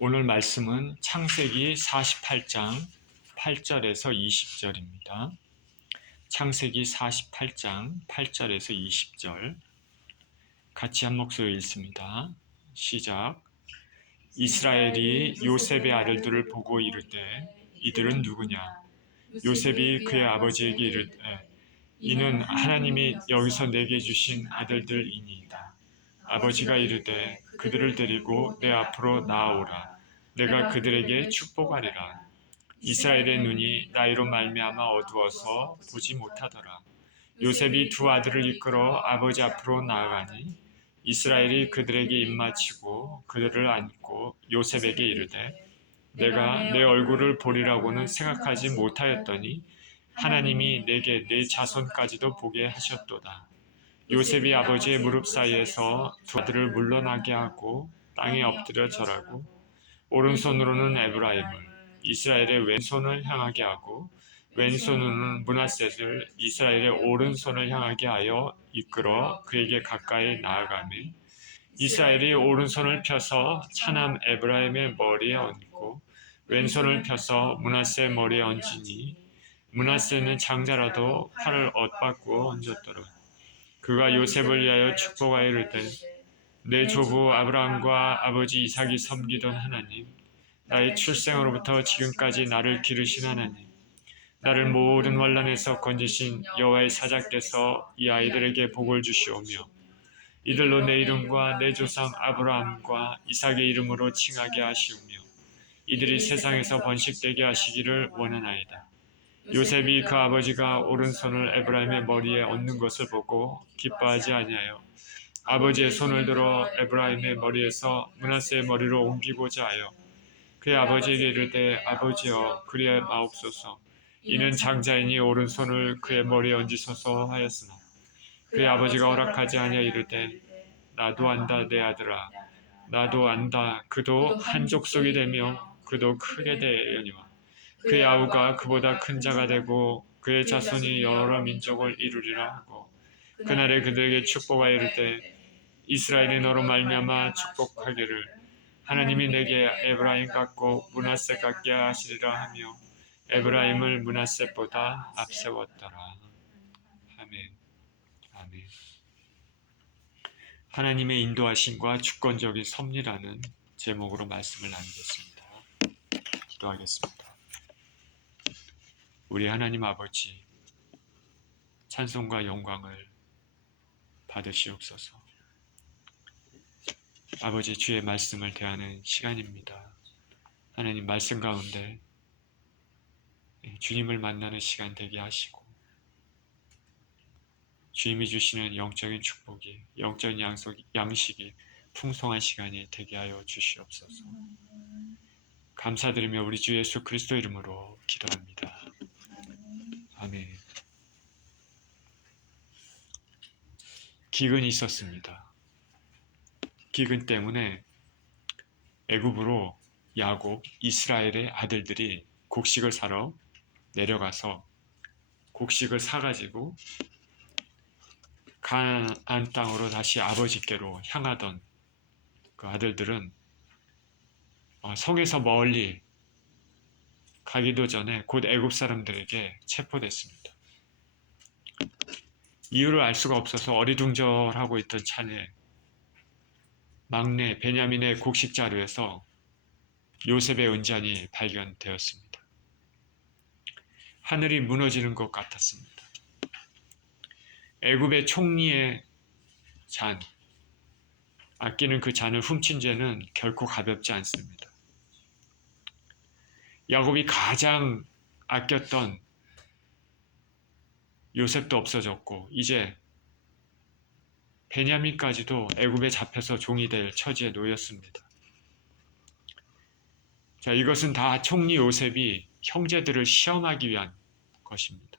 오늘 말씀은 창세기 48장 8절에서 20절입니다. 창세기 48장 8절에서 20절 같이 한 목소리 읽습니다. 시작. 이스라엘이 요셉의 아들들을 보고 이르되 이들은 누구냐? 요셉이 그의 아버지에게 이르되 이는 하나님이 여기서 내게 주신 아들들이니이다. 아버지가 이르되 그들을 데리고 내 앞으로 나아오라. 내가 그들에게 축복하리라. 이스라엘의 눈이 나이로 말미암아 어두워서 보지 못하더라. 요셉이 두 아들을 이끌어 아버지 앞으로 나아가니 이스라엘이 그들에게 입맞추고 그들을 안고 요셉에게 이르되 내가 내 얼굴을 보리라고는 생각하지 못하였더니 하나님이 내게 내 자손까지도 보게 하셨도다. 요셉이 아버지의 무릎 사이에서 두 아들을 물러나게 하고 땅에 엎드려 절하고 오른손으로는 에브라임을 이스라엘의 왼손을 향하게 하고 왼손으로는 므낫셋을 이스라엘의 오른손을 향하게 하여 이끌어 그에게 가까이 나아가매 이스라엘이 오른손을 펴서 차남 에브라임의 머리에 얹고 왼손을 펴서 므낫셋 머리에 얹으니 므낫셋은 장자라도 팔을 엇바꾸어 얹었더라. 그가 요셉을 위하여 축복하여 이르되 내 조부 아브라함과 아버지 이삭이 섬기던 하나님, 나의 출생으로부터 지금까지 나를 기르신 하나님, 나를 모든 환난에서 건지신 여호와의 사자께서 이 아이들에게 복을 주시오며 이들로 내 이름과 내 조상 아브라함과 이삭의 이름으로 칭하게 하시오며 이들이 세상에서 번식되게 하시기를 원하나이다. 요셉이 그 아버지가 오른손을 에브라임의 머리에 얹는 것을 보고 기뻐하지 아니하여 아버지의 손을 들어 에브라임의 머리에서 므낫세의 머리로 옮기고자 하여 그의 아버지에게 이르되 아버지여 그리하여 마옵소서. 이는 장자이니 오른손을 그의 머리에 얹으소서 하였으나 그의 아버지가 허락하지 아니하여 이르되 나도 안다 내 아들아 나도 안다. 그도 한 족속이 되며 그도 크게 되려니와 그의 아우가 그보다 큰 자가 되고 그의 자손이 여러 민족을 이루리라 하고 그날에 그들에게 축복하여 이르되 이스라엘이 너로 말미암아 축복하기를 하나님이 내게 에브라임 같고 므낫셋 같게 하시리라 하며 에브라임을 므낫셋보다 앞세웠더라. 아멘. 아멘. 하나님의 인도하심과 주권적인 섭리라는 제목으로 말씀을 나누겠습니다. 기도하겠습니다. 우리 하나님 아버지, 찬송과 영광을 받으시옵소서. 아버지, 주의 말씀을 대하는 시간입니다. 하나님 말씀 가운데 주님을 만나는 시간 되게 하시고 주님이 주시는 영적인 축복이, 영적인 양식이 풍성한 시간이 되게 하여 주시옵소서. 감사드리며 우리 주 예수 그리스도 이름으로 기도합니다. 아멘. 기근이 있었습니다. 기근 때문에 애굽으로 야곱, 이스라엘의 아들들이 곡식을 사러 내려가서 곡식을 사가지고 가나안 땅으로 다시 아버지께로 향하던 그 아들들은 성에서 멀리 가기도 전에 곧 애굽 사람들에게 체포됐습니다. 이유를 알 수가 없어서 어리둥절하고 있던 차에 막내 베냐민의 곡식 자루에서 요셉의 은잔이 발견되었습니다. 하늘이 무너지는 것 같았습니다. 애굽의 총리의 잔, 아끼는 그 잔을 훔친 죄는 결코 가볍지 않습니다. 야곱이 가장 아꼈던 요셉도 없어졌고 이제 베냐민까지도 애굽에 잡혀서 종이 될 처지에 놓였습니다. 자, 이것은 다 총리 요셉이 형제들을 시험하기 위한 것입니다.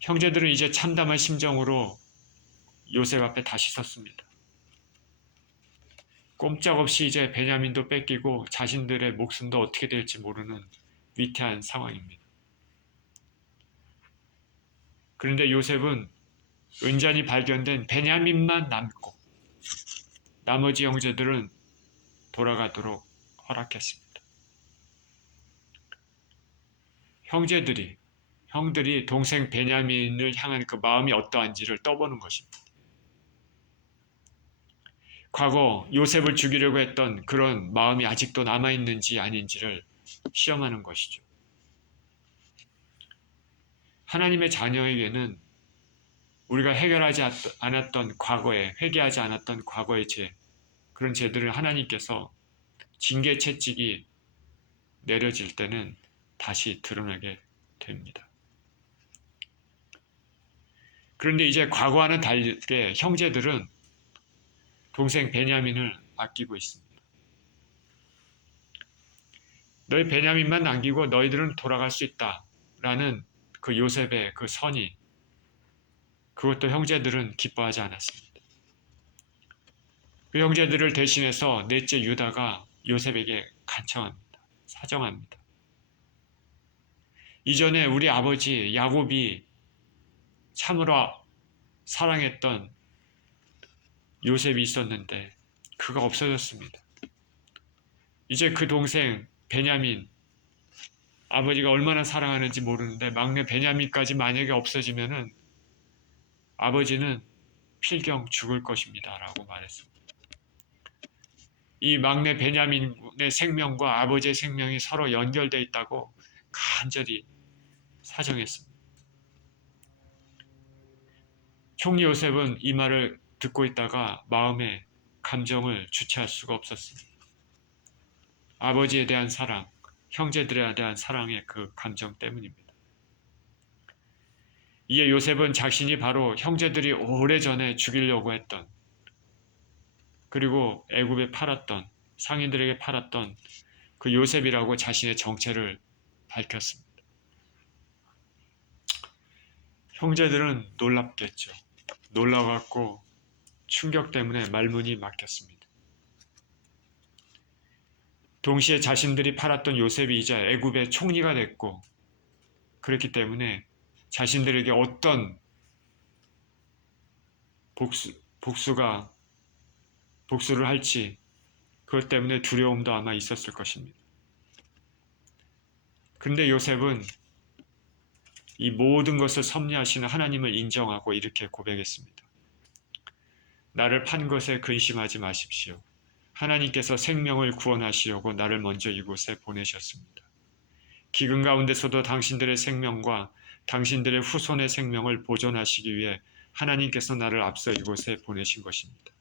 형제들은 이제 참담한 심정으로 요셉 앞에 다시 섰습니다. 꼼짝없이 이제 베냐민도 뺏기고 자신들의 목숨도 어떻게 될지 모르는 위태한 상황입니다. 그런데 요셉은 은잔이 발견된 베냐민만 남고 나머지 형제들은 돌아가도록 허락했습니다. 형들이 동생 베냐민을 향한 그 마음이 어떠한지를 떠보는 것입니다. 과거 요셉을 죽이려고 했던 그런 마음이 아직도 남아있는지 아닌지를 시험하는 것이죠. 하나님의 자녀에게는 우리가 해결하지 않았던 과거에, 회개하지 않았던 과거의 죄, 그런 죄들을 하나님께서 징계 채찍이 내려질 때는 다시 드러나게 됩니다. 그런데 이제 과거와는 다르게 형제들은 동생 베냐민을 아끼고 있습니다. 너희 베냐민만 남기고 너희들은 돌아갈 수 있다라는 그 요셉의 그 선이, 그것도 형제들은 기뻐하지 않았습니다. 그 형제들을 대신해서 넷째 유다가 요셉에게 간청합니다. 사정합니다. 이전에 우리 아버지 야곱이 참으로 사랑했던 요셉이 있었는데 그가 없어졌습니다. 이제 그 동생 베냐민, 아버지가 얼마나 사랑하는지 모르는데 막내 베냐민까지 만약에 없어지면은 아버지는 필경 죽을 것입니다 라고 말했습니다. 이 막내 베냐민의 생명과 아버지의 생명이 서로 연결되어 있다고 간절히 사정했습니다. 총리 요셉은 이 말을 듣고 있다가 마음에 감정을 주체할 수가 없었습니다. 아버지에 대한 사랑, 형제들에 대한 사랑의 그 감정 때문입니다. 이에 요셉은 자신이 바로 형제들이 오래전에 죽이려고 했던, 그리고 애굽에 팔았던, 상인들에게 팔았던 그 요셉이라고 자신의 정체를 밝혔습니다. 형제들은 놀랍겠죠. 놀라갖고 충격 때문에 말문이 막혔습니다. 동시에 자신들이 팔았던 요셉이 이제 애굽의 총리가 됐고, 그렇기 때문에 자신들에게 어떤 복수를 할지, 그것 때문에 두려움도 아마 있었을 것입니다. 그런데 요셉은 이 모든 것을 섭리하시는 하나님을 인정하고 이렇게 고백했습니다. 나를 판 것에 근심하지 마십시오. 하나님께서 생명을 구원하시려고 나를 먼저 이곳에 보내셨습니다. 기근 가운데서도 당신들의 생명과 당신들의 후손의 생명을 보존하시기 위해 하나님께서 나를 앞서 이곳에 보내신 것입니다.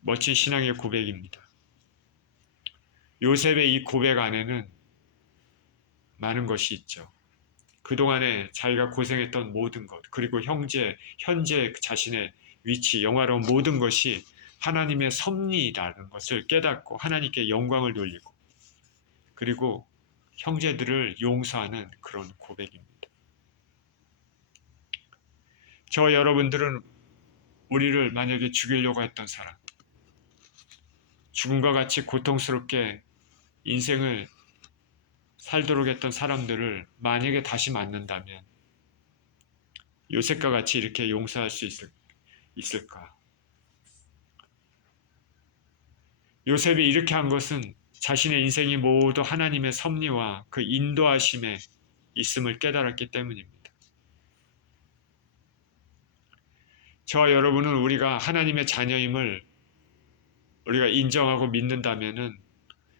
멋진 신앙의 고백입니다. 요셉의 이 고백 안에는 많은 것이 있죠. 그동안에 자기가 고생했던 모든 것, 그리고 현재 자신의 위치, 영화로운 모든 것이 하나님의 섭리라는 것을 깨닫고 하나님께 영광을 돌리고, 그리고 형제들을 용서하는 그런 고백입니다. 저 여러분들은 우리를 만약에 죽이려고 했던 사람, 죽음과 같이 고통스럽게 인생을 살도록 했던 사람들을 만약에 다시 만난다면 요셉과 같이 이렇게 용서할 수 있을까? 요셉이 이렇게 한 것은 자신의 인생이 모두 하나님의 섭리와 그 인도하심에 있음을 깨달았기 때문입니다. 저와 여러분은 우리가 하나님의 자녀임을 우리가 인정하고 믿는다면은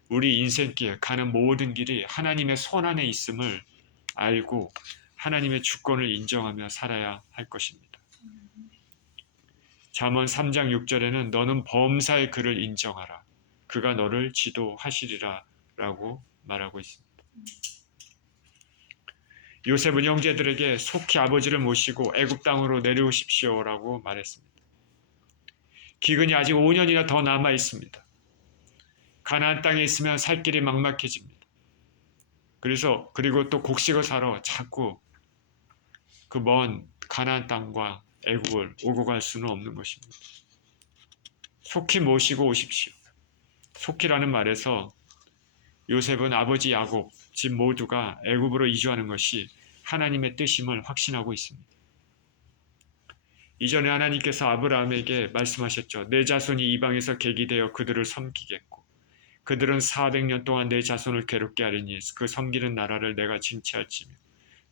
우리 인생길 가는 모든 길이 하나님의 손 안에 있음을 알고 하나님의 주권을 인정하며 살아야 할 것입니다. 잠언 3장 6절에는 너는 범사의 그를 인정하라. 그가 너를 지도하시리라 라고 말하고 있습니다. 요셉은 형제들에게 속히 아버지를 모시고 애굽 땅으로 내려오십시오 라고 말했습니다. 기근이 아직 5년이나 더 남아 있습니다. 가나안 땅에 있으면 살 길이 막막해집니다. 그리고 또 곡식을 사러 자꾸 그 먼 가나안 땅과 애굽을 오고 갈 수는 없는 것입니다. 속히 모시고 오십시오. 속히라는 말에서 요셉은 아버지 야곱, 집 모두가 애굽으로 이주하는 것이 하나님의 뜻임을 확신하고 있습니다. 이전에 하나님께서 아브라함에게 말씀하셨죠. 내 자손이 이방에서 객이 되어 그들을 섬기겠고 그들은 400년 동안 내 자손을 괴롭게 하리니 그 섬기는 나라를 내가 징치할지며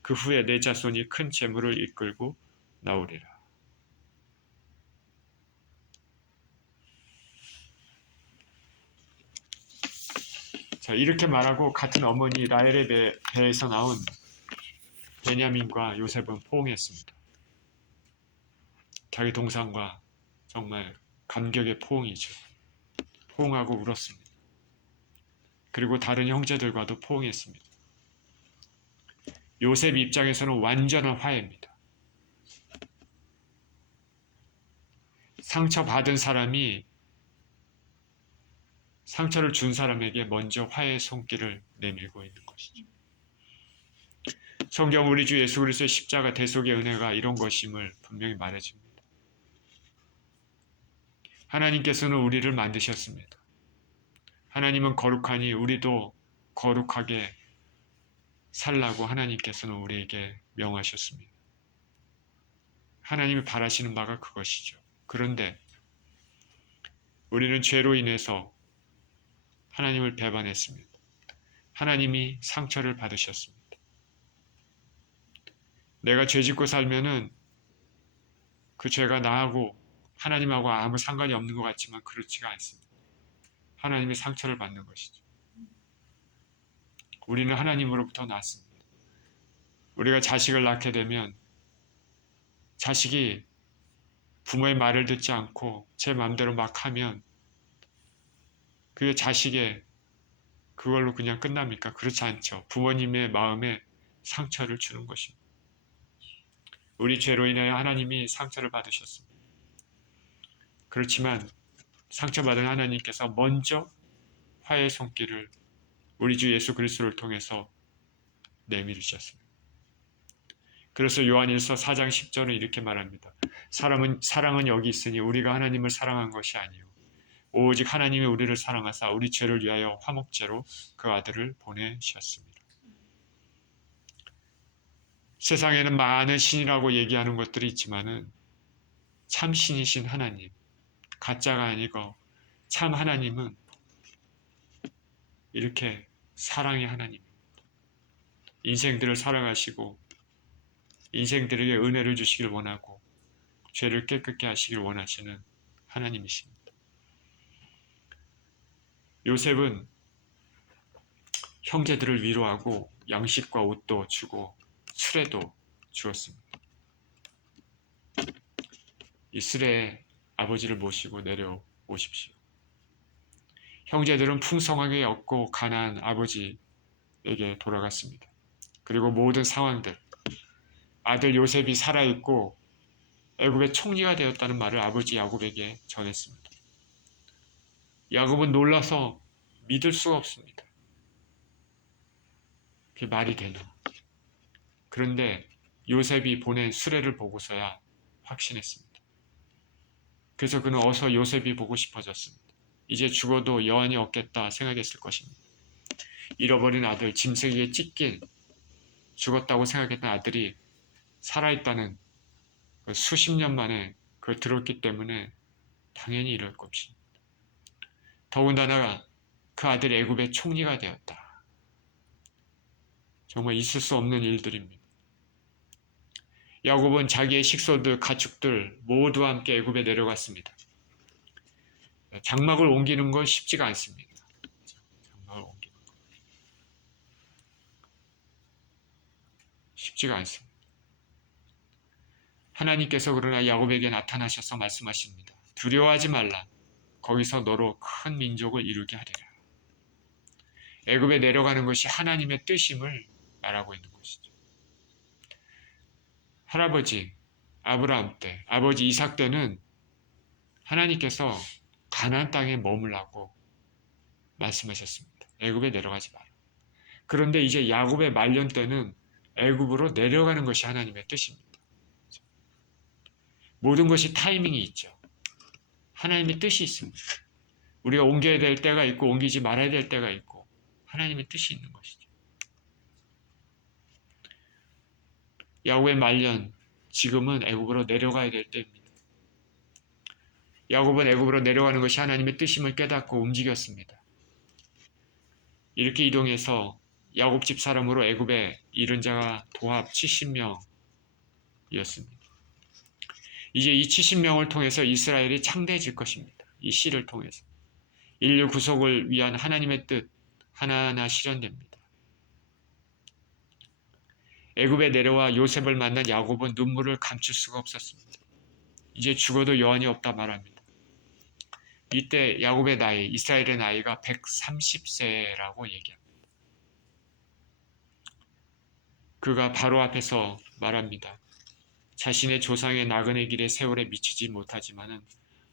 그 후에 내 자손이 큰 재물을 이끌고 나오리라. 자, 이렇게 말하고 같은 어머니 라헬의 배에서 나온 베냐민과 요셉은 포옹했습니다. 자기 동상과 정말 감격의 포옹이죠. 포옹하고 울었습니다. 그리고 다른 형제들과도 포옹했습니다. 요셉 입장에서는 완전한 화해입니다. 상처받은 사람이 상처를 준 사람에게 먼저 화해의 손길을 내밀고 있는 것이죠. 성경 우리 주 예수 그리스도의 십자가 대속의 은혜가 이런 것임을 분명히 말해줍니다. 하나님께서는 우리를 만드셨습니다. 하나님은 거룩하니 우리도 거룩하게 살라고 하나님께서는 우리에게 명하셨습니다. 하나님이 바라시는 바가 그것이죠. 그런데 우리는 죄로 인해서 하나님을 배반했습니다. 하나님이 상처를 받으셨습니다. 내가 죄 짓고 살면은 그 죄가 나하고 하나님하고 아무 상관이 없는 것 같지만 그렇지가 않습니다. 하나님이 상처를 받는 것이죠. 우리는 하나님으로부터 났습니다. 우리가 자식을 낳게 되면 자식이 부모의 말을 듣지 않고 제 마음대로 막 하면 그게 자식의 그걸로 그냥 끝납니까? 그렇지 않죠. 부모님의 마음에 상처를 주는 것입니다. 우리 죄로 인하여 하나님이 상처를 받으셨습니다. 그렇지만 상처받은 하나님께서 먼저 화해의 손길을 우리 주 예수 그리스도를 통해서 내밀으셨습니다. 그래서 요한일서 4장 10절은 이렇게 말합니다. 사랑은 여기 있으니 우리가 하나님을 사랑한 것이 아니요 오직 하나님이 우리를 사랑하사 우리 죄를 위하여 화목제로 그 아들을 보내셨습니다. 세상에는 많은 신이라고 얘기하는 것들이 있지만은 참 신이신 하나님, 가짜가 아니고 참 하나님은 이렇게 사랑의 하나님입니다. 인생들을 사랑하시고 인생들에게 은혜를 주시길 원하고 죄를 깨끗게 하시길 원하시는 하나님이십니다. 요셉은 형제들을 위로하고 양식과 옷도 주고 수레도 주었습니다. 이 수레에 아버지를 모시고 내려오십시오. 형제들은 풍성하게 얻고 가난한 아버지에게 돌아갔습니다. 그리고 모든 상황들, 아들 요셉이 살아있고 애굽의 총리가 되었다는 말을 아버지 야곱에게 전했습니다. 야곱은 놀라서 믿을 수가 없습니다. 그게 말이 되나? 그런데 요셉이 보낸 수레를 보고서야 확신했습니다. 그래서 그는 어서 요셉이 보고 싶어졌습니다. 이제 죽어도 여한이 없겠다 생각했을 것입니다. 잃어버린 아들, 짐승에게 찢긴 죽었다고 생각했던 아들이 살아있다는 그 수십 년 만에 그걸 들었기 때문에 당연히 이럴 것입니다. 더군다나 그 아들이 애굽의 총리가 되었다. 정말 있을 수 없는 일들입니다. 야곱은 자기의 식소들, 가축들 모두와 함께 애굽에 내려갔습니다. 장막을 옮기는 건 쉽지가 않습니다. 장막을 옮기는 건 쉽지가 않습니다. 하나님께서 그러나 야곱에게 나타나셔서 말씀하십니다. 두려워하지 말라. 거기서 너로 큰 민족을 이루게 하리라. 애굽에 내려가는 것이 하나님의 뜻임을 말하고 있는 것이죠. 할아버지 아브라함 때, 아버지 이삭 때는 하나님께서 가나안 땅에 머물라고 말씀하셨습니다. 애굽에 내려가지 마라. 그런데 이제 야곱의 말년 때는 애굽으로 내려가는 것이 하나님의 뜻입니다. 모든 것이 타이밍이 있죠. 하나님의 뜻이 있습니다. 우리가 옮겨야 될 때가 있고 옮기지 말아야 될 때가 있고 하나님의 뜻이 있는 것이죠. 야곱의 말년 지금은 애굽으로 내려가야 될 때입니다. 야곱은 애굽으로 내려가는 것이 하나님의 뜻임을 깨닫고 움직였습니다. 이렇게 이동해서 야곱 집 사람으로 애굽에 이른 자가 도합 70명이었습니다. 이제 이 70명을 통해서 이스라엘이 창대해질 것입니다. 이 씨를 통해서. 인류 구속을 위한 하나님의 뜻 하나하나 실현됩니다. 애굽에 내려와 요셉을 만난 야곱은 눈물을 감출 수가 없었습니다. 이제 죽어도 여한이 없다 말합니다. 이때 야곱의 나이, 이스라엘의 나이가 130세라고 얘기합니다. 그가 바로 앞에서 말합니다. 자신의 조상의 나그네 길의 세월에 미치지 못하지만은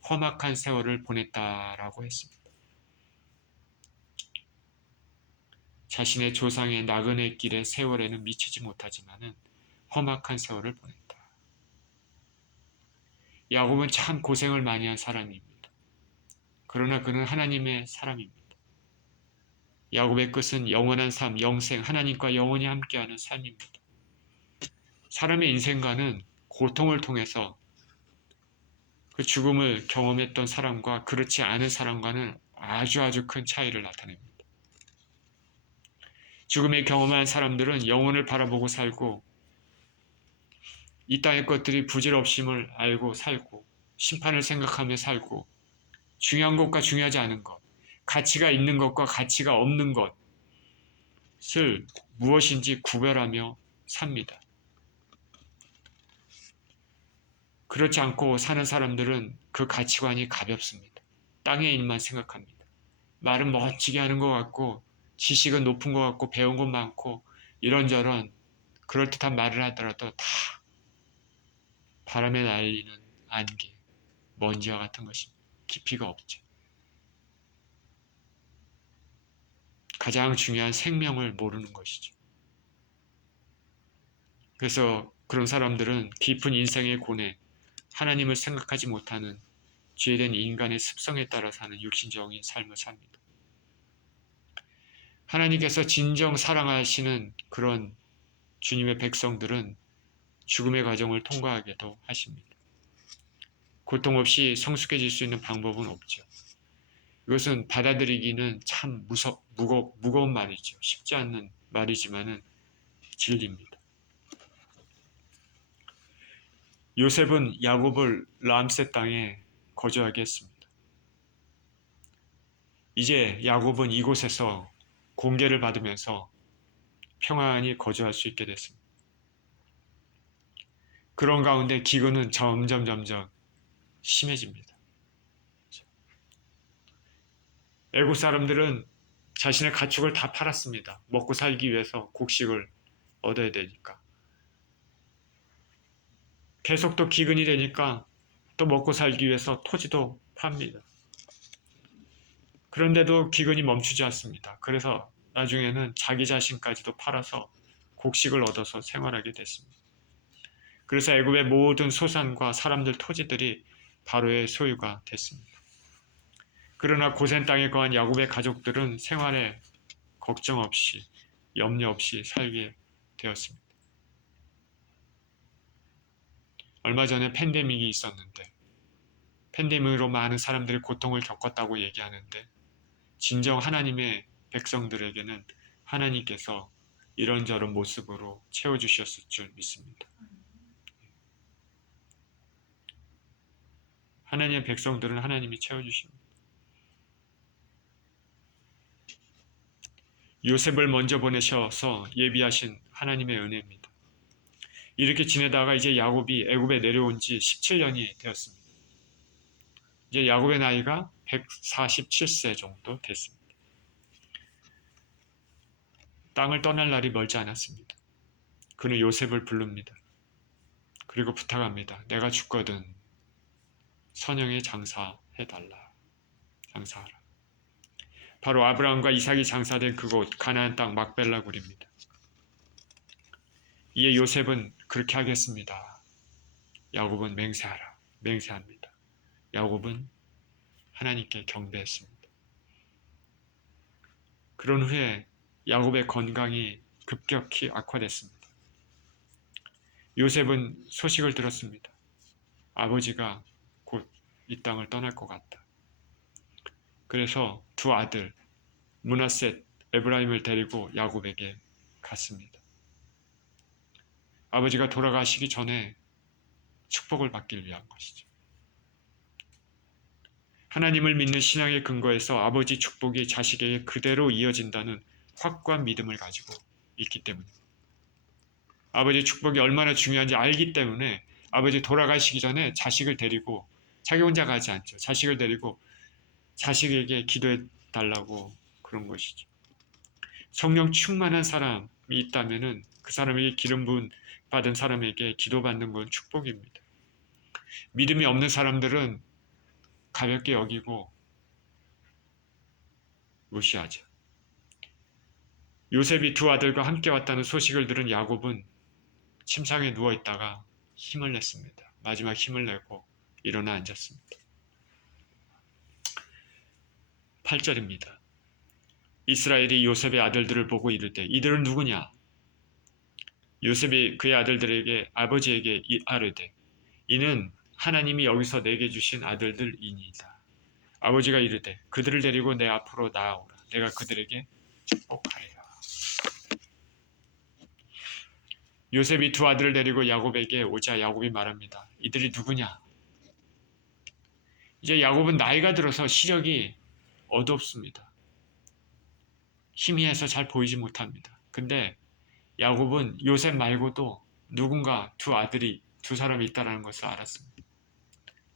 험악한 세월을 보냈다라고 했습니다. 자신의 조상의 나그네 길의 세월에는 미치지 못하지만은 험악한 세월을 보냈다. 야곱은 참 고생을 많이 한 사람입니다. 그러나 그는 하나님의 사람입니다. 야곱의 끝은 영원한 삶, 영생, 하나님과 영원히 함께하는 삶입니다. 사람의 인생과는 고통을 통해서 그 죽음을 경험했던 사람과 그렇지 않은 사람과는 아주 큰 차이를 나타냅니다. 죽음의 경험한 사람들은 영혼을 바라보고 살고 이 땅의 것들이 부질없음을 알고 살고 심판을 생각하며 살고 중요한 것과 중요하지 않은 것, 가치가 있는 것과 가치가 없는 것을 무엇인지 구별하며 삽니다. 그렇지 않고 사는 사람들은 그 가치관이 가볍습니다. 땅의 일만 생각합니다. 말은 멋지게 하는 것 같고 지식은 높은 것 같고 배운 것 많고 이런저런 그럴듯한 말을 하더라도 다 바람에 날리는 안개, 먼지와 같은 것입니다. 깊이가 없죠. 가장 중요한 생명을 모르는 것이죠. 그래서 그런 사람들은 깊은 인생의 고뇌, 하나님을 생각하지 못하는 죄된 인간의 습성에 따라 사는 육신적인 삶을 삽니다. 하나님께서 진정 사랑하시는 그런 주님의 백성들은 죽음의 과정을 통과하게도 하십니다. 고통 없이 성숙해질 수 있는 방법은 없죠. 이것은 받아들이기는 참 무거운 말이죠. 쉽지 않는 말이지만은 진리입니다. 요셉은 야곱을 람셋 땅에 거주하게 했습니다. 이제 야곱은 이곳에서 공개를 받으면서 평안히 거주할 수 있게 됐습니다. 그런 가운데 기근은 점점 심해집니다. 애국 사람들은 자신의 가축을 다 팔았습니다. 먹고 살기 위해서 곡식을 얻어야 되니까. 계속 또 기근이 되니까 또 먹고 살기 위해서 토지도 팝니다. 그런데도 기근이 멈추지 않습니다. 그래서 나중에는 자기 자신까지도 팔아서 곡식을 얻어서 생활하게 됐습니다. 그래서 애굽의 모든 소산과 사람들 토지들이 바로의 소유가 됐습니다. 그러나 고센 땅에 거한 야곱의 가족들은 생활에 걱정 없이 염려 없이 살게 되었습니다. 얼마 전에 팬데믹이 있었는데 팬데믹으로 많은 사람들이 고통을 겪었다고 얘기하는데 진정 하나님의 백성들에게는 하나님께서 이런저런 모습으로 채워주셨을 줄 믿습니다. 하나님의 백성들은 하나님이 채워주십니다. 요셉을 먼저 보내셔서 예비하신 하나님의 은혜입니다. 이렇게 지내다가 이제 야곱이 애굽에 내려온 지 17년이 되었습니다. 이제 야곱의 나이가 147세 정도 됐습니다. 땅을 떠날 날이 멀지 않았습니다. 그는 요셉을 부릅니다. 그리고 부탁합니다. 내가 죽거든 선영에 장사해달라. 장사하라. 바로 아브라함과 이삭이 장사된 그곳 가나안 땅 막벨라 굴입니다. 이에 요셉은 그렇게 하겠습니다. 야곱은 맹세합니다. 야곱은 하나님께 경배했습니다. 그런 후에 야곱의 건강이 급격히 악화됐습니다. 요셉은 소식을 들었습니다. 아버지가 곧 이 땅을 떠날 것 같다. 그래서 두 아들 므낫셋, 에브라임을 데리고 야곱에게 갔습니다. 아버지가 돌아가시기 전에 축복을 받기 위한 것이죠. 하나님을 믿는 신앙의 근거에서 아버지 축복이 자식에게 그대로 이어진다는 확고한 믿음을 가지고 있기 때문입니다. 아버지 축복이 얼마나 중요한지 알기 때문에 아버지 돌아가시기 전에 자식을 데리고, 자기 혼자 가지 않죠. 자식을 데리고 자식에게 기도해 달라고 그런 것이죠. 성령 충만한 사람이 있다면 그 사람에게 기름 부은 받은 사람에게 기도받는 건 축복입니다. 믿음이 없는 사람들은 가볍게 여기고 무시하죠. 요셉이 두 아들과 함께 왔다는 소식을 들은 야곱은 침상에 누워있다가 힘을 냈습니다. 마지막 힘을 내고 일어나 앉았습니다. 8절입니다. 이스라엘이 요셉의 아들들을 보고 이르되 이들은 누구냐? 요셉이 그의 아들들에게 아버지에게 아뢰되 이는 하나님이 여기서 내게 주신 아들들이니이다. 아버지가 이르되 그들을 데리고 내 앞으로 나아오라. 내가 그들에게 축복하리라. 요셉이 두 아들을 데리고 야곱에게 오자 야곱이 말합니다. 이들이 누구냐? 이제 야곱은 나이가 들어서 시력이 어둡습니다. 희미해서 잘 보이지 못합니다. 근데 야곱은 요셉 말고도 누군가 두 사람이 있다는 것을 알았습니다.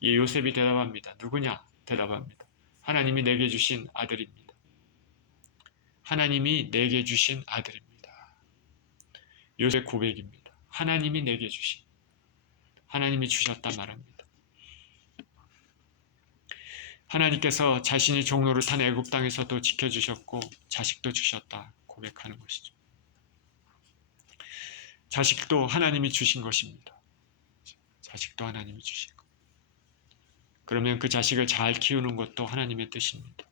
이 요셉이 대답합니다. 누구냐? 대답합니다. 하나님이 내게 주신 아들입니다. 하나님이 내게 주신 아들입니다. 요셉 고백입니다. 하나님이 내게 주신, 하나님이 주셨다 말합니다. 하나님께서 자신이 종로를 탄 애굽 땅에서도 지켜주셨고 자식도 주셨다 고백하는 것이죠. 자식도 하나님이 주신 것입니다. 자식도 하나님이 주신 것. 그러면 그 자식을 잘 키우는 것도 하나님의 뜻입니다.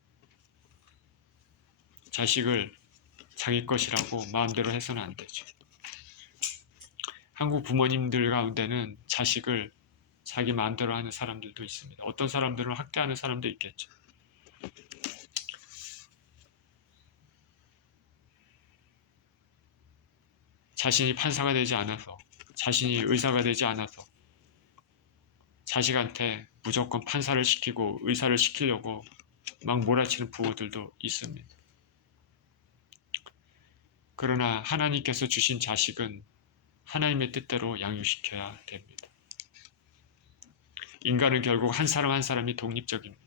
자식을 자기 것이라고 마음대로 해서는 안 되죠. 한국 부모님들 가운데는 자식을 자기 마음대로 하는 사람들도 있습니다. 어떤 사람들은 학대하는 사람도 있겠죠. 자신이 판사가 되지 않아서, 자신이 의사가 되지 않아서 자식한테 무조건 판사를 시키고 의사를 시키려고 막 몰아치는 부모들도 있습니다. 그러나 하나님께서 주신 자식은 하나님의 뜻대로 양육시켜야 됩니다. 인간은 결국 한 사람 한 사람이 독립적입니다.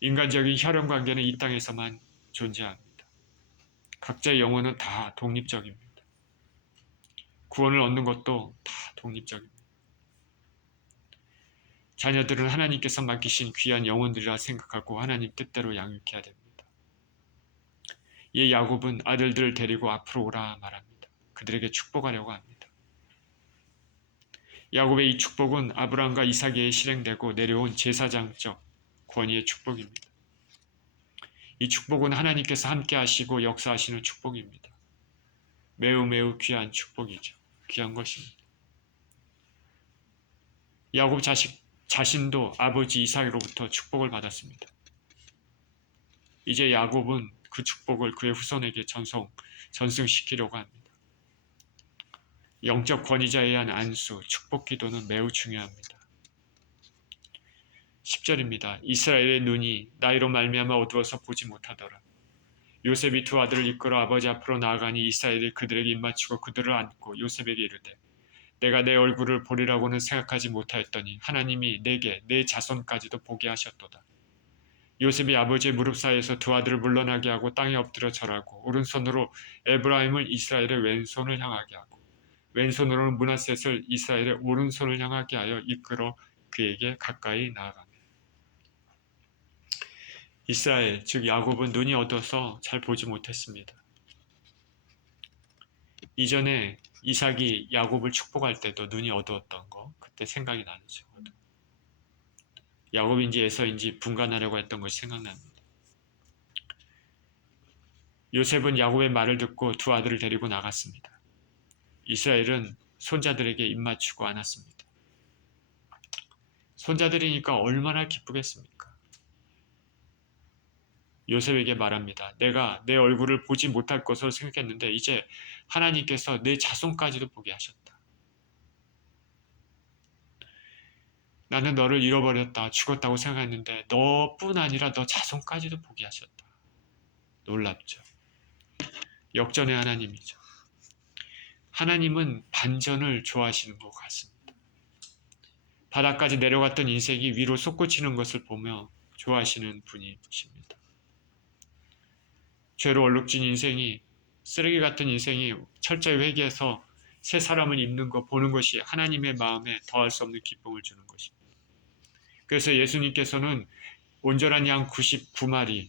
인간적인 혈연 관계는 이 땅에서만 존재합니다. 각자의 영혼은 다 독립적입니다. 구원을 얻는 것도 다 독립적입니다. 자녀들은 하나님께서 맡기신 귀한 영혼들이라 생각하고 하나님 뜻대로 양육해야 됩니다. 이에 야곱은 아들들을 데리고 앞으로 오라 말합니다. 그들에게 축복하려고 합니다. 야곱의 이 축복은 아브라함과 이삭에게 실행되고 내려온 제사장적 권위의 축복입니다. 이 축복은 하나님께서 함께 하시고 역사하시는 축복입니다. 매우 매우 귀한 축복이죠. 귀한 것입니다. 야곱 자신도 아버지 이삭으로부터 축복을 받았습니다. 이제 야곱은 그 축복을 그의 후손에게 전승시키려고 합니다. 영적 권위자에 의한 안수, 축복 기도는 매우 중요합니다. 10절입니다. 이스라엘의 눈이 나이로 말미암아 어두워서 보지 못하더라. 요셉이 두 아들을 이끌어 아버지 앞으로 나아가니 이스라엘이 그들에게 입맞추고 그들을 안고 요셉에게 이르되 내가 내 얼굴을 보리라고는 생각하지 못하였더니 하나님이 내게 내 자손까지도 보게 하셨도다. 요셉이 아버지의 무릎 사이에서 두 아들을 물러나게 하고 땅에 엎드려 절하고 오른손으로 에브라임을 이스라엘의 왼손을 향하게 하고 왼손으로는 므낫셋을 이스라엘의 오른손을 향하게 하여 이끌어 그에게 가까이 나아갑니다. 이스라엘, 즉 야곱은 눈이 어두워서 잘 보지 못했습니다. 이전에 이삭이 야곱을 축복할 때도 눈이 어두웠던 거 그때 생각이 나죠. 야곱인지 에서인지 분간하려고 했던 것이 생각납니다. 요셉은 야곱의 말을 듣고 두 아들을 데리고 나갔습니다. 이스라엘은 손자들에게 입맞추고 안았습니다. 손자들이니까 얼마나 기쁘겠습니까? 요셉에게 말합니다. 내가 내 얼굴을 보지 못할 것으로 생각했는데 이제 하나님께서 내 자손까지도 보게 하셨다. 나는 너를 잃어버렸다, 죽었다고 생각했는데 너뿐 아니라 너 자손까지도 보게 하셨다. 놀랍죠. 역전의 하나님이죠. 하나님은 반전을 좋아하시는 것 같습니다. 바닥까지 내려갔던 인생이 위로 솟구치는 것을 보며 좋아하시는 분이십니다. 죄로 얼룩진 인생이, 쓰레기 같은 인생이 철저히 회개해서 새 사람을 입는 것, 보는 것이 하나님의 마음에 더할 수 없는 기쁨을 주는 것입니다. 그래서 예수님께서는 온전한 양 99마리가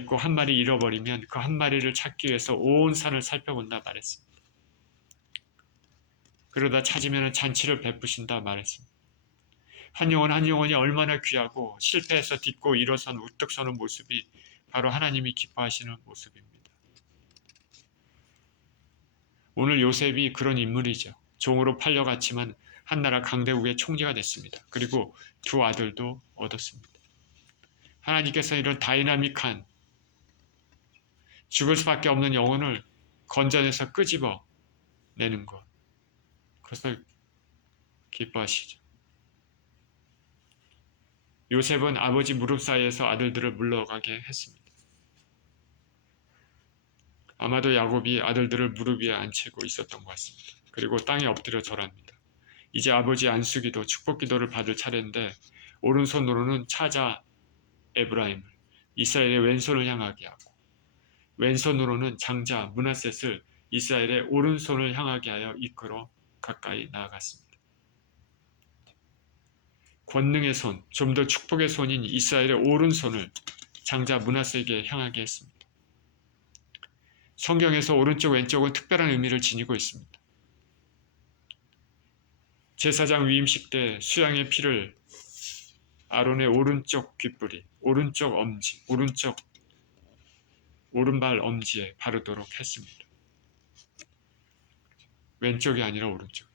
있고 한 마리 잃어버리면 그 한 마리를 찾기 위해서 온 산을 살펴본다 말했습니다. 그러다 찾으면 잔치를 베푸신다 말했습니다. 한 영혼 한 영혼이 얼마나 귀하고 실패해서 딛고 일어선 우뚝 서는 모습이 바로 하나님이 기뻐하시는 모습입니다. 오늘 요셉이 그런 인물이죠. 종으로 팔려갔지만 한나라 강대국의 총리가 됐습니다. 그리고 두 아들도 얻었습니다. 하나님께서 이런 다이나믹한 죽을 수밖에 없는 영혼을 건져내서 끄집어 내는 것, 그것을 기뻐하시죠. 요셉은 아버지 무릎 사이에서 아들들을 물러가게 했습니다. 아마도 야곱이 아들들을 무릎 위에 앉히고 있었던 것 같습니다. 그리고 땅에 엎드려 절합니다. 이제 아버지 안수기도 축복기도를 받을 차례인데 오른손으로는 차자 에브라임을 이스라엘의 왼손을 향하게 하고 왼손으로는 장자 므낫셋을 이스라엘의 오른손을 향하게 하여 이끌어 가까이 나아갔습니다. 권능의 손, 좀 더 축복의 손인 이스라엘의 오른손을 장자 므낫셋에게 향하게 했습니다. 성경에서 오른쪽 왼쪽은 특별한 의미를 지니고 있습니다. 제사장 위임식 때 수양의 피를 아론의 오른쪽 귓불이, 오른쪽 엄지, 오른발 엄지에 바르도록 했습니다. 왼쪽이 아니라 오른쪽.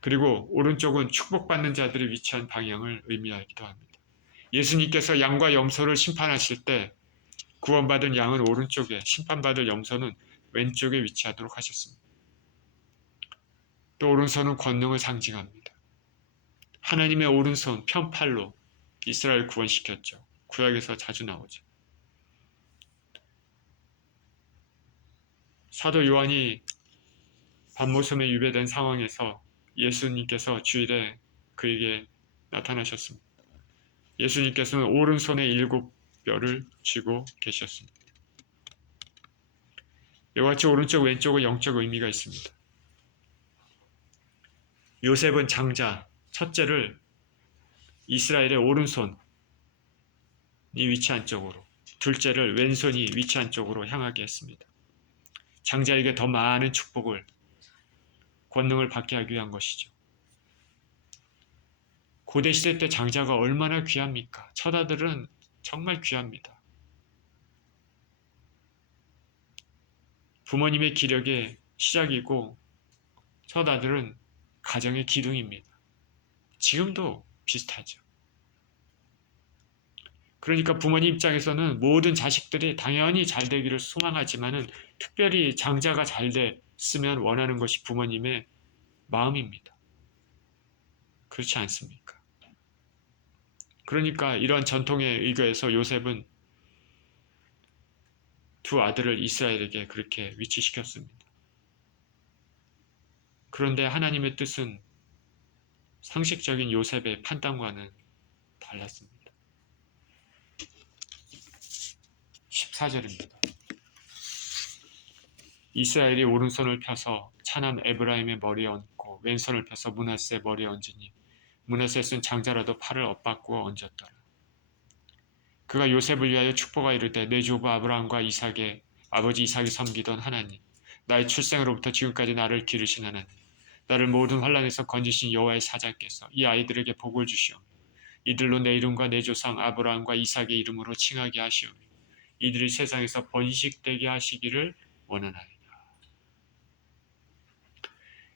그리고 오른쪽은 축복받는 자들이 위치한 방향을 의미하기도 합니다. 예수님께서 양과 염소를 심판하실 때 구원받은 양은 오른쪽에, 심판받을 염소는 왼쪽에 위치하도록 하셨습니다. 또 오른손은 권능을 상징합니다. 하나님의 오른손 편팔로 이스라엘 구원시켰죠. 구약에서 자주 나오죠. 사도 요한이 밤모섬에 유배된 상황에서 예수님께서 주일에 그에게 나타나셨습니다. 예수님께서는 오른손에 7뼈를 쥐고 계셨습니다. 이와 같이 오른쪽 왼쪽은 영적 의미가 있습니다. 요셉은 장자, 첫째를 이스라엘의 오른손이 위치한 쪽으로, 둘째를 왼손이 위치한 쪽으로 향하게 했습니다. 장자에게 더 많은 축복을, 권능을 받게 하기 위한 것이죠. 고대시대 때 장자가 얼마나 귀합니까? 처자들은 정말 귀합니다. 부모님의 기력의 시작이고 처자들은 가정의 기둥입니다. 지금도 비슷하죠. 그러니까 부모님 입장에서는 모든 자식들이 당연히 잘 되기를 소망하지만은 특별히 장자가 잘 됐으면 원하는 것이 부모님의 마음입니다. 그렇지 않습니까? 그러니까 이런 전통에 의거해서 요셉은 두 아들을 이스라엘에게 그렇게 위치시켰습니다. 그런데 하나님의 뜻은 상식적인 요셉의 판단과는 달랐습니다. 14절입니다. 이스라엘이 오른손을 펴서 차남 에브라임의 머리에 얹고 왼손을 펴서 므낫셋의 머리에 얹으니 므낫셋은 장자라도 팔을 엇바꾸어 얹었더라. 그가 요셉을 위하여 축복하여 이르되 내 조부 아브라함과 이삭의 아버지 이삭이 섬기던 하나님, 나의 출생으로부터 지금까지 나를 기르신 하나님, 나를 모든 환난에서 건지신 여호와의 사자께서 이 아이들에게 복을 주시오며 이들로 내 이름과 내 조상 아브라함과 이삭의 이름으로 칭하게 하시오며 이들이 세상에서 번식되게 하시기를 원하나이다.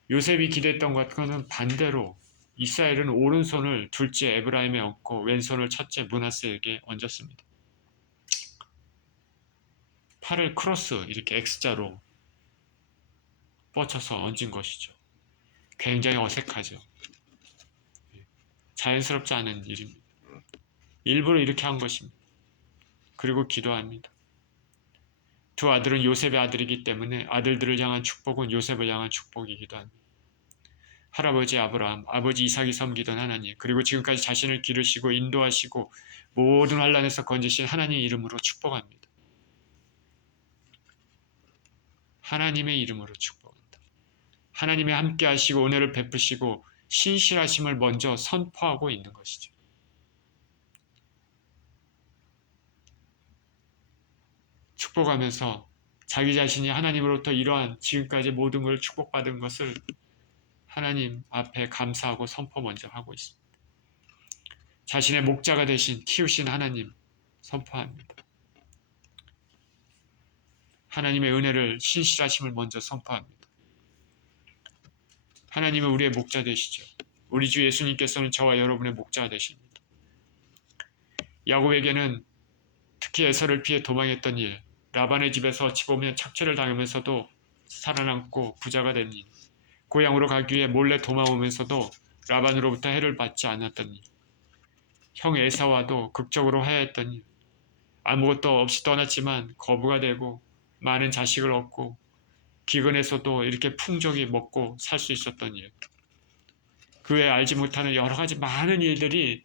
요셉이 기대했던 것과는 반대로 이스라엘은 오른손을 둘째 에브라임에 얹고 왼손을 첫째 므낫세에게 얹었습니다. 팔을 크로스 이렇게 X자로 뻗쳐서 얹은 것이죠. 굉장히 어색하죠. 자연스럽지 않은 일입니다. 일부러 이렇게 한 것입니다. 그리고 기도합니다. 두 아들은 요셉의 아들이기 때문에 아들들을 향한 축복은 요셉을 향한 축복이기도 합니다. 할아버지 아브라함, 아버지 이삭이 섬기던 하나님, 그리고 지금까지 자신을 기르시고 인도하시고 모든 환난에서 건지신 하나님의 이름으로 축복합니다. 하나님의 이름으로 축복한다. 하나님의 함께 하시고 은혜를 베푸시고 신실하심을 먼저 선포하고 있는 것이죠. 축복하면서 자기 자신이 하나님으로부터 이러한 지금까지 모든 걸 축복받은 것을 하나님 앞에 감사하고 선포 먼저 하고 있습니다. 자신의 목자가 되신 키우신 하나님 선포합니다. 하나님의 은혜를 신실하심을 먼저 선포합니다. 하나님은 우리의 목자 되시죠. 우리 주 예수님께서는 저와 여러분의 목자가 되십니다. 야곱에게는 특히 에서를 피해 도망했던 일, 라반의 집에서 어찌 보면 착취를 당하면서도 살아남고 부자가 된 일, 고향으로 가기 위해 몰래 도망오면서도 라반으로부터 해를 받지 않았던 일, 형 에사와도 극적으로 화해했던 일, 아무것도 없이 떠났지만 거부가 되고 많은 자식을 얻고 기근에서도 이렇게 풍족히 먹고 살 수 있었던 일, 그 외에 알지 못하는 여러 가지 많은 일들이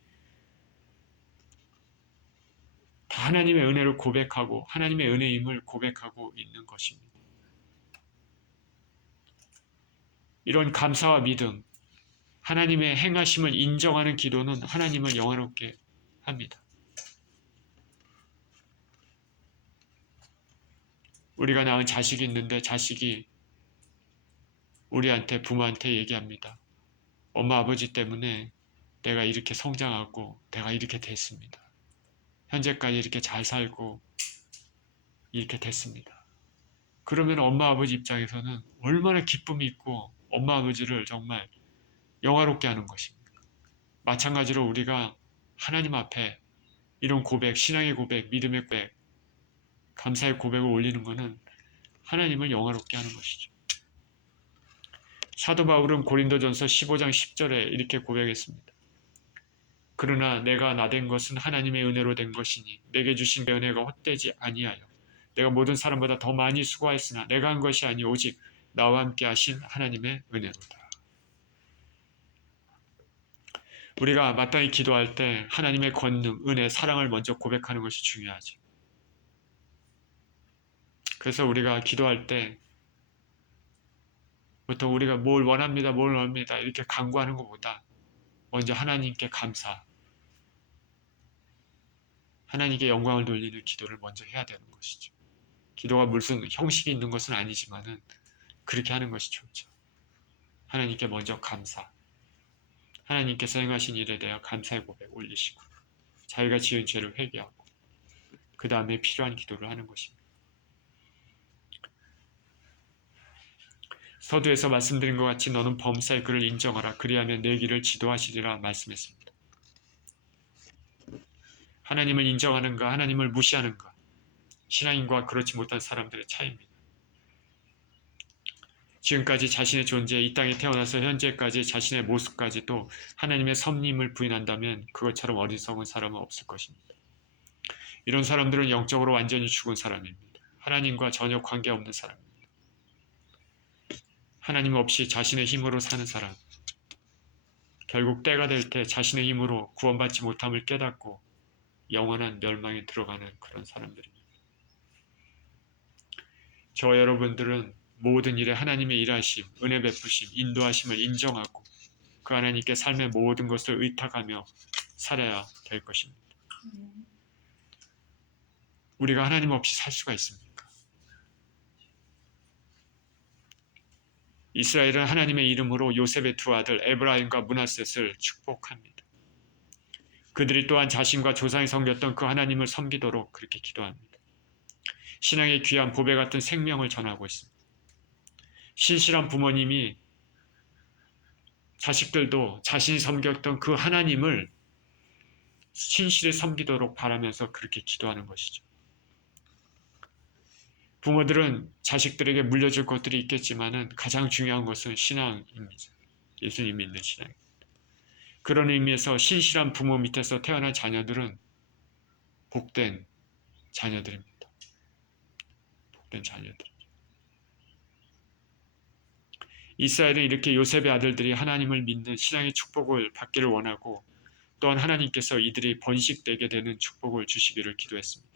다 하나님의 은혜를 고백하고 하나님의 은혜임을 고백하고 있는 것입니다. 이런 감사와 믿음, 하나님의 행하심을 인정하는 기도는 하나님을 영화롭게 합니다. 우리가 낳은 자식이 있는데 자식이 우리한테 부모한테 얘기합니다. 엄마 아버지 때문에 내가 이렇게 성장하고 내가 이렇게 됐습니다. 현재까지 이렇게 잘 살고 이렇게 됐습니다. 그러면 엄마 아버지 입장에서는 얼마나 기쁨이 있고 엄마 아버지를 정말 영화롭게 하는 것입니다. 마찬가지로 우리가 하나님 앞에 이런 고백, 신앙의 고백, 믿음의 고백, 감사의 고백을 올리는 것은 하나님을 영화롭게 하는 것이죠. 사도 바울은 고린도전서 15장 10절에 이렇게 고백했습니다. 그러나 내가 나된 것은 하나님의 은혜로 된 것이니 내게 주신 은혜가 헛되지 아니하여 내가 모든 사람보다 더 많이 수고하였으나 내가 한 것이 아니 오직 나와 함께 하신 하나님의 은혜로다. 우리가 마땅히 기도할 때 하나님의 권능, 은혜, 사랑을 먼저 고백하는 것이 중요하죠. 그래서 우리가 기도할 때 보통 우리가 뭘 원합니다 이렇게 간구하는 것보다 먼저 하나님께 감사, 하나님께 영광을 돌리는 기도를 먼저 해야 되는 것이죠. 기도가 무슨 형식이 있는 것은 아니지만은 그렇게 하는 것이 좋죠. 하나님께 먼저 감사, 하나님께서 행하신 일에 대하여 감사의 고백 올리시고 자기가 지은 죄를 회개하고 그 다음에 필요한 기도를 하는 것입니다. 서두에서 말씀드린 것 같이 너는 범사의 그를 인정하라. 그리하면 내 길을 지도하시리라 말씀했습니다. 하나님을 인정하는가 하나님을 무시하는가, 신앙인과 그렇지 못한 사람들의 차이입니다. 지금까지 자신의 존재, 이 땅에 태어나서 현재까지 자신의 모습까지도 하나님의 섭림을 부인한다면 그것처럼 어리석은 사람은 없을 것입니다. 이런 사람들은 영적으로 완전히 죽은 사람입니다. 하나님과 전혀 관계없는 사람입니다. 하나님 없이 자신의 힘으로 사는 사람, 결국 때가 될 때 자신의 힘으로 구원받지 못함을 깨닫고 영원한 멸망에 들어가는 그런 사람들입니다. 저와 여러분들은 모든 일에 하나님의 일하심, 은혜 베푸심, 인도하심을 인정하고 그 하나님께 삶의 모든 것을 의탁하며 살아야 될 것입니다. 우리가 하나님 없이 살 수가 있습니까? 이스라엘은 하나님의 이름으로 요셉의 두 아들 에브라임과 므낫셋을 축복합니다. 그들이 또한 자신과 조상이 섬겼던 그 하나님을 섬기도록 그렇게 기도합니다. 신앙의 귀한 보배 같은 생명을 전하고 있습니다. 신실한 부모님이 자식들도 자신이 섬겼던 그 하나님을 신실히 섬기도록 바라면서 그렇게 기도하는 것이죠. 부모들은 자식들에게 물려줄 것들이 있겠지만은 가장 중요한 것은 신앙입니다. 예수님 믿는 신앙. 그런 의미에서 신실한 부모 밑에서 태어난 자녀들은 복된 자녀들입니다. 복된 자녀들. 이스라엘은 이렇게 요셉의 아들들이 하나님을 믿는 신앙의 축복을 받기를 원하고 또한 하나님께서 이들이 번식되게 되는 축복을 주시기를 기도했습니다.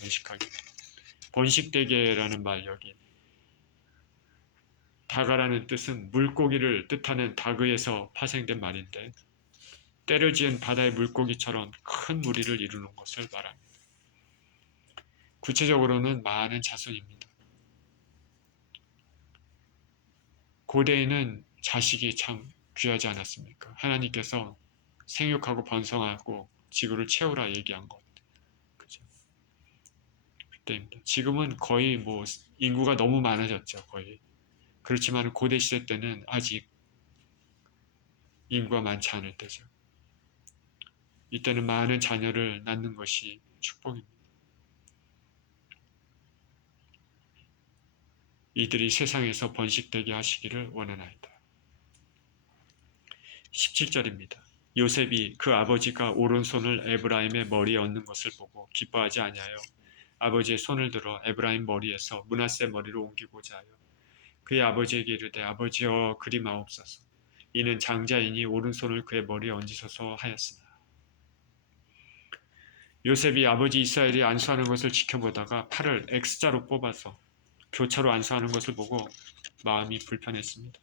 번식하게. 번식되게라는 말 여기 다가라는 뜻은 물고기를 뜻하는 다그에서 파생된 말인데 때를 지은 바다의 물고기처럼 큰 무리를 이루는 것을 말합니다. 구체적으로는 많은 자손입니다. 고대에는 자식이 참 귀하지 않았습니까? 하나님께서 생육하고 번성하고 지구를 채우라 얘기한 것. 그죠? 그때입니다. 지금은 거의 인구가 너무 많아졌죠. 거의. 그렇지만 고대 시대 때는 아직 인구가 많지 않을 때죠. 이때는 많은 자녀를 낳는 것이 축복입니다. 이들이 세상에서 번식되게 하시기를 원하나이다. 17절입니다. 요셉이 그 아버지가 오른손을 에브라임의 머리에 얹는 것을 보고 기뻐하지 아니하여 아버지의 손을 들어 에브라임 머리에서 므낫세 머리로 옮기고자 하여 그의 아버지에게 이르되 아버지여 그리 마옵소서. 이는 장자이니 오른손을 그의 머리에 얹으소서 하였으나 요셉이 아버지 이스라엘이 안수하는 것을 지켜보다가 팔을 X자로 뽑아서 교차로 안수하는 것을 보고 마음이 불편했습니다.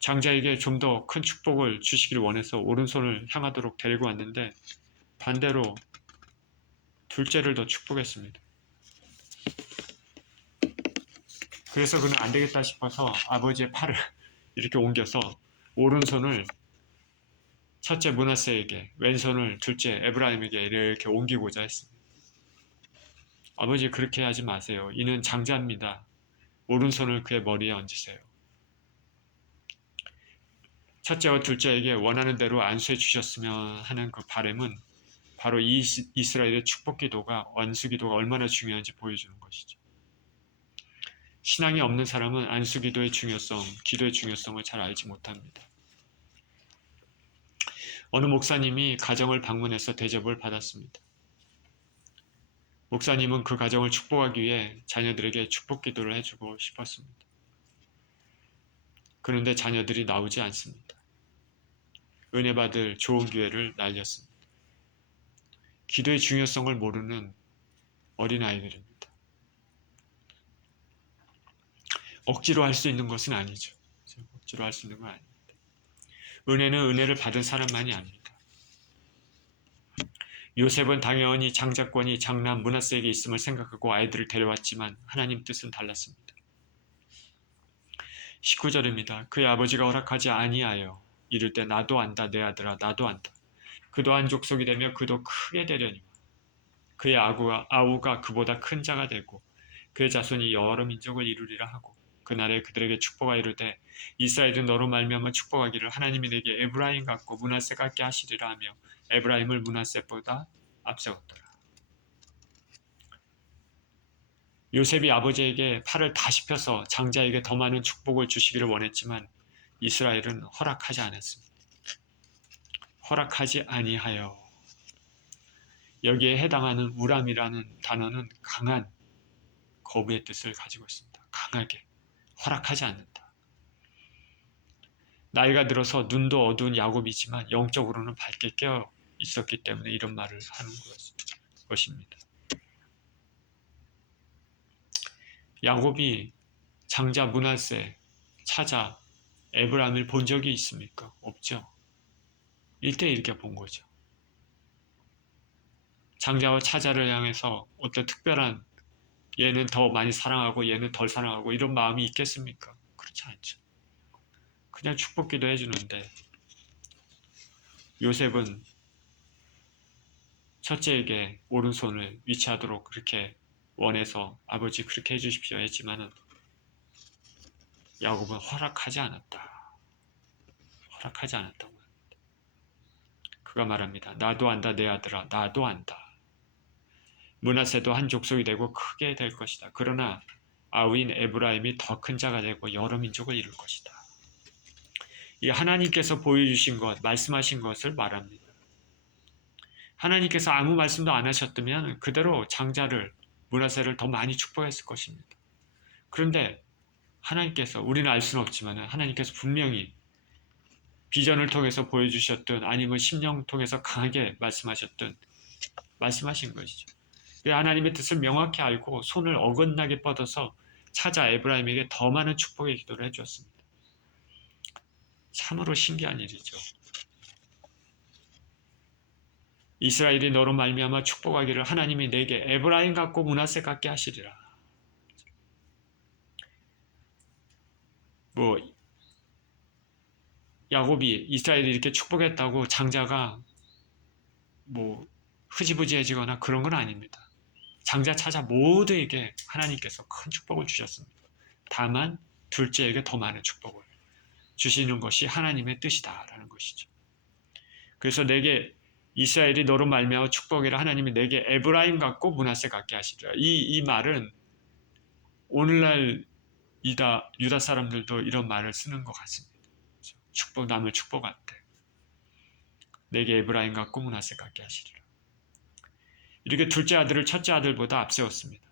장자에게 좀 더 큰 축복을 주시길 원해서 오른손을 향하도록 데리고 왔는데 반대로 둘째를 더 축복했습니다. 그래서 그는 안 되겠다 싶어서 아버지의 팔을 이렇게 옮겨서 오른손을 첫째 므낫세에게 왼손을 둘째 에브라임에게 이렇게 옮기고자 했습니다. 아버지 그렇게 하지 마세요. 이는 장자입니다. 오른손을 그의 머리에 얹으세요. 첫째와 둘째에게 원하는 대로 안수해 주셨으면 하는 그 바람은 바로 이 이스라엘의 축복 기도가 안수 기도가 얼마나 중요한지 보여주는 것이죠. 신앙이 없는 사람은 안수 기도의 중요성, 기도의 중요성을 잘 알지 못합니다. 어느 목사님이 가정을 방문해서 대접을 받았습니다. 목사님은 그 가정을 축복하기 위해 자녀들에게 축복 기도를 해주고 싶었습니다. 그런데 자녀들이 나오지 않습니다. 은혜 받을 좋은 기회를 날렸습니다. 기도의 중요성을 모르는 어린아이들입니다. 억지로 할 수 있는 것은 아니죠. 억지로 할 수 있는 건 아닙니다. 은혜는 은혜를 받은 사람만이 압니다. 요셉은 당연히 장자권이 장남 므낫세에게 있음을 생각하고 아이들을 데려왔지만 하나님 뜻은 달랐습니다. 19절입니다. 그의 아버지가 허락하지 아니하여 이를 때 나도 안다 내 아들아 나도 안다. 그도 한 족속이 되며 그도 크게 되려니와 그의 아우가 그보다 큰 자가 되고 그의 자손이 여러 민족을 이루리라 하고 그날에 그들에게 축복하 이르되 이스라엘은 너로 말미암아 축복하기를 하나님이 내게 에브라임 같고 므낫세 같게 하시리라 하며 에브라임을 므낫세보다 앞세웠더라. 요셉이 아버지에게 팔을 다시 펴서 장자에게 더 많은 축복을 주시기를 원했지만 이스라엘은 허락하지 않았습니다. 허락하지 아니하여 여기에 해당하는 우람이라는 단어는 강한 거부의 뜻을 가지고 있습니다. 강하게 허락하지 않는다. 나이가 들어서 눈도 어두운 야곱이지만 영적으로는 밝게 깨어 있었기 때문에 이런 말을 하는 것입니다. 야곱이 장자 므낫세 차자 에브라임을 본 적이 있습니까? 없죠. 1대1게 본 거죠. 장자와 차자를 향해서 어떤 특별한 얘는 더 많이 사랑하고 얘는 덜 사랑하고 이런 마음이 있겠습니까? 그렇지 않죠. 그냥 축복기도 해주는데 요셉은 첫째에게 오른손을 위치하도록 그렇게 원해서 아버지 그렇게 해주십시오 했지만은 야곱은 허락하지 않았다. 허락하지 않았다고 합니다. 그가 말합니다. 나도 안다 내 아들아 나도 안다. 므낫세도 한 족속이 되고 크게 될 것이다. 그러나 아우인 에브라임이 더 큰 자가 되고 여러 민족을 이룰 것이다. 이 하나님께서 보여주신 것, 말씀하신 것을 말합니다. 하나님께서 아무 말씀도 안 하셨다면 그대로 장자를, 므낫세를 더 많이 축복했을 것입니다. 그런데 하나님께서, 우리는 알 수는 없지만 하나님께서 분명히 비전을 통해서 보여주셨든 아니면 심령 통해서 강하게 말씀하신 것이죠. 하나님의 뜻을 명확히 알고 손을 어긋나게 뻗어서 찾아 에브라임에게 더 많은 축복의 기도를 해주었습니다. 참으로 신기한 일이죠. 이스라엘이 너로 말미암아 축복하기를 하나님이 내게 에브라임 같고 므낫세 같게 하시리라. 야곱이 이스라엘이 이렇게 축복했다고 장자가 흐지부지해지거나 그런 건 아닙니다. 장자 찾아 모두에게 하나님께서 큰 축복을 주셨습니다. 다만 둘째에게 더 많은 축복을 주시는 것이 하나님의 뜻이다라는 것이죠. 그래서 내게 이스라엘이 너로 말미암아 축복이라 하나님이 내게 에브라임 같고 므낫세 같게 하시리라. 이 말은 오늘날 유다 사람들도 이런 말을 쓰는 것 같습니다. 남을 축복할 때 내게 에브라임 같고 므낫세 같게 하시리라. 이렇게 둘째 아들을 첫째 아들보다 앞세웠습니다.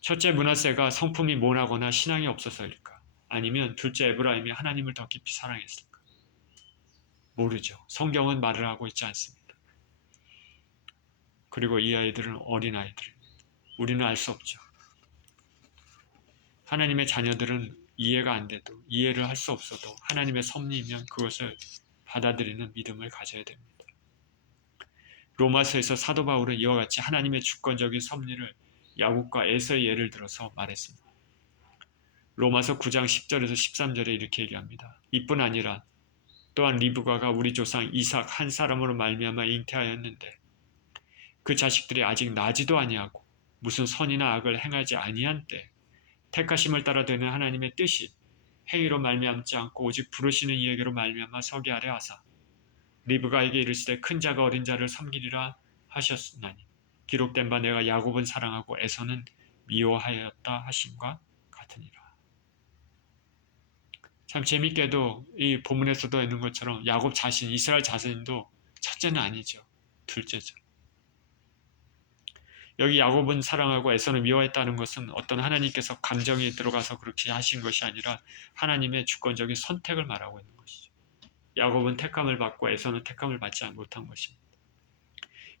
첫째 므낫세가 성품이 모나거나 신앙이 없어서일까? 아니면 둘째 에브라임이 하나님을 더 깊이 사랑했을까? 모르죠. 성경은 말을 하고 있지 않습니다. 그리고 이 아이들은 어린아이들입니다. 우리는 알 수 없죠. 하나님의 자녀들은 이해가 안 돼도, 이해를 할 수 없어도 하나님의 섭리이면 그것을 받아들이는 믿음을 가져야 됩니다. 로마서에서 사도 바울은 이와 같이 하나님의 주권적인 섭리를 야곱과 에서의 예를 들어서 말했습니다. 로마서 9장 10절에서 13절에 이렇게 얘기합니다. 이뿐 아니라 또한 리브가가 우리 조상 이삭 한 사람으로 말미암아 잉태하였는데 그 자식들이 아직 나지도 아니하고 무슨 선이나 악을 행하지 아니한 때 택하심을 따라 되는 하나님의 뜻이 행위로 말미암지 않고 오직 부르시는 이에게로 말미암아 서게 하려 하사 리브가에게 이르시되 큰 자가 어린 자를 섬기리라 하셨나니 기록된 바 내가 야곱은 사랑하고 에서는 미워하였다 하심과 같으니라. 참 재밌게도 이 본문에서도 있는 것처럼 야곱 자신, 이스라엘 자신도 첫째는 아니죠. 둘째죠. 여기 야곱은 사랑하고 에서는 미워했다는 것은 어떤 하나님께서 감정에 들어가서 그렇게 하신 것이 아니라 하나님의 주권적인 선택을 말하고 있는 것이죠. 야곱은 택함을 받고 에서는 택함을 받지 못한 것입니다.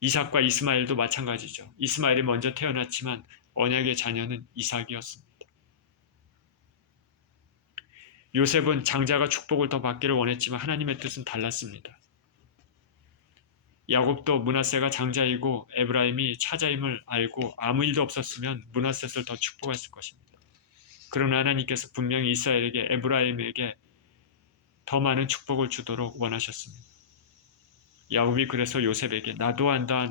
이삭과 이스마엘도 마찬가지죠. 이스마엘이 먼저 태어났지만 언약의 자녀는 이삭이었습니다. 요셉은 장자가 축복을 더 받기를 원했지만 하나님의 뜻은 달랐습니다. 야곱도 므낫세가 장자이고 에브라임이 차자임을 알고 아무 일도 없었으면 므낫셋을 더 축복했을 것입니다. 그러나 하나님께서 분명히 이스라엘에게 에브라임에게 더 많은 축복을 주도록 원하셨습니다. 야곱이 그래서 요셉에게 나도 안다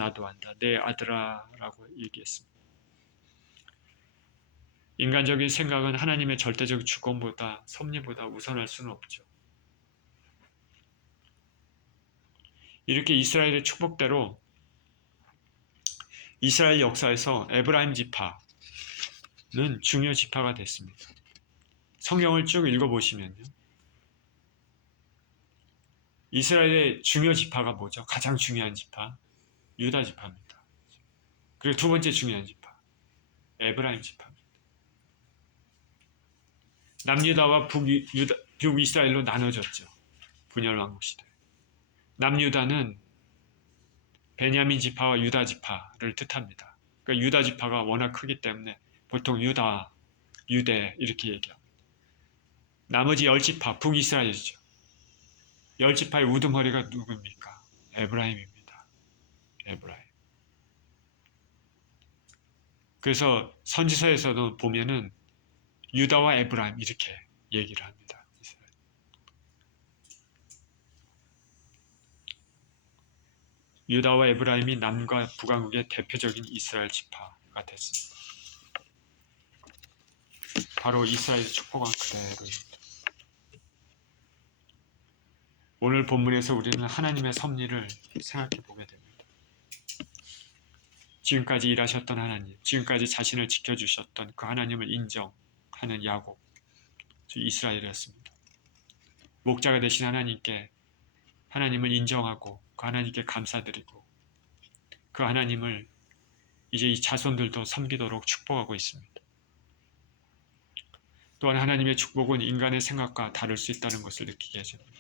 내 아들아 라고 얘기했습니다. 인간적인 생각은 하나님의 절대적 주권보다 섭리보다 우선할 수는 없죠. 이렇게 이스라엘의 축복대로 이스라엘 역사에서 에브라임 지파는 중요 지파가 됐습니다. 성경을 쭉 읽어보시면요. 이스라엘의 중요 지파가 뭐죠? 가장 중요한 지파, 유다 지파입니다. 그리고 두 번째 중요한 지파, 에브라임 지파입니다. 남유다와 북이스라엘로 나눠졌죠. 분열왕국 시대. 남유다는 베냐민 지파와 유다 지파를 뜻합니다. 그러니까 유다 지파가 워낙 크기 때문에 보통 유다, 유대 이렇게 얘기합니다. 나머지 10지파, 북이스라엘이죠. 10지파의 우두머리가 누구입니까? 에브라임입니다. 에브라임. 그래서 선지서에서도 보면은 유다와 에브라임 이렇게 얘기를 합니다. 유다와 에브라임이 남과 북왕국의 대표적인 이스라엘 지파가 됐습니다. 바로 이스라엘의 축복한 그대로입니다. 오늘 본문에서 우리는 하나님의 섭리를 생각해 보게 됩니다. 지금까지 일하셨던 하나님, 지금까지 자신을 지켜주셨던 그 하나님을 인정하는 야곱, 즉 이스라엘이었습니다. 목자가 되신 하나님께 하나님을 인정하고 그 하나님께 감사드리고 그 하나님을 이제 이 자손들도 섬기도록 축복하고 있습니다. 또한 하나님의 축복은 인간의 생각과 다를 수 있다는 것을 느끼게 해줍니다.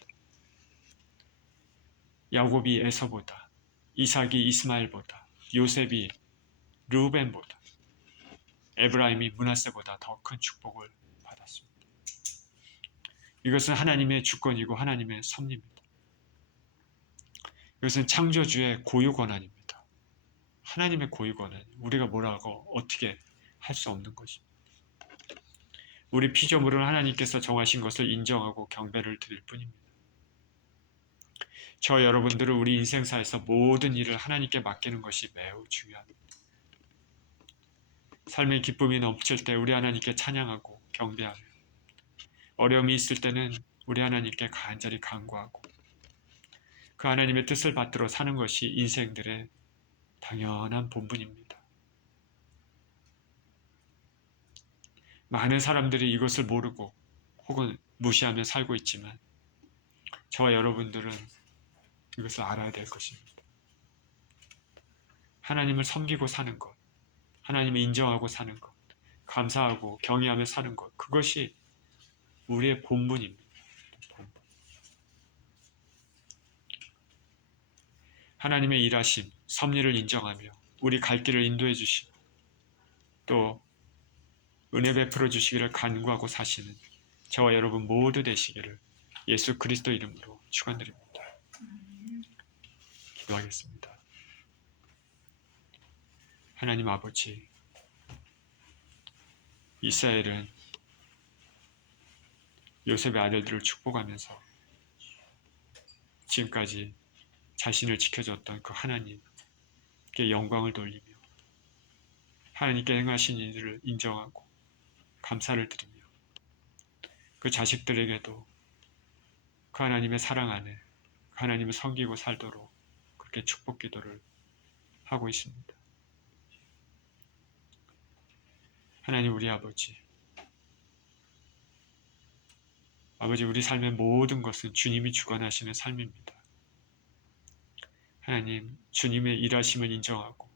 야곱이 에서보다, 이삭이 이스마엘보다, 요셉이 르우벤보다, 에브라임이 므낫세보다 더 큰 축복을 받았습니다. 이것은 하나님의 주권이고 하나님의 섭리입니다. 이것은 창조주의 고유 권한입니다. 하나님의 고유 권한, 우리가 뭐라고 어떻게 할 수 없는 것입니다. 우리 피조물은 하나님께서 정하신 것을 인정하고 경배를 드릴 뿐입니다. 저 여러분들은 우리 인생사에서 모든 일을 하나님께 맡기는 것이 매우 중요합니다. 삶의 기쁨이 넘칠 때 우리 하나님께 찬양하고 경배하며 어려움이 있을 때는 우리 하나님께 간절히 간구하고 그 하나님의 뜻을 받들어 사는 것이 인생들의 당연한 본분입니다. 많은 사람들이 이것을 모르고 혹은 무시하며 살고 있지만 저와 여러분들은 이것을 알아야 될 것입니다. 하나님을 섬기고 사는 것, 하나님을 인정하고 사는 것, 감사하고 경외하며 사는 것, 그것이 우리의 본분입니다. 본분. 하나님의 일하심, 섭리를 인정하며 우리 갈 길을 인도해 주시고 또 은혜 베풀어 주시기를 간구하고 사시는 저와 여러분 모두 되시기를 예수 그리스도 이름으로 축원드립니다. 기도하겠습니다. 하나님 아버지, 이스라엘은 요셉의 아들들을 축복하면서 지금까지 자신을 지켜줬던 그 하나님께 영광을 돌리며 하나님께 행하신 일을 인정하고 감사를 드리며 그 자식들에게도 그 하나님의 사랑 안에 그 하나님을 섬기고 살도록 그렇게 축복 기도를 하고 있습니다. 하나님 우리 아버지, 우리 삶의 모든 것은 주님이 주관하시는 삶입니다. 하나님, 주님의 일하심을 인정하고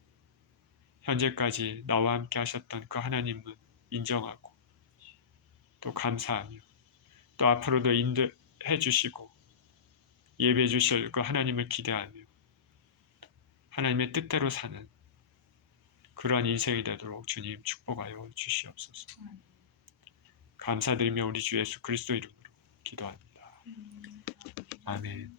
현재까지 나와 함께 하셨던 그 하나님을 인정하고 또 감사하며 또 앞으로도 인도해 주시고 예배해 주실 그 하나님을 기대하며 하나님의 뜻대로 사는 그러한 인생이 되도록 주님 축복하여 주시옵소서. 감사드리며 우리 주 예수 그리스도 이름으로 기도합니다. 아멘.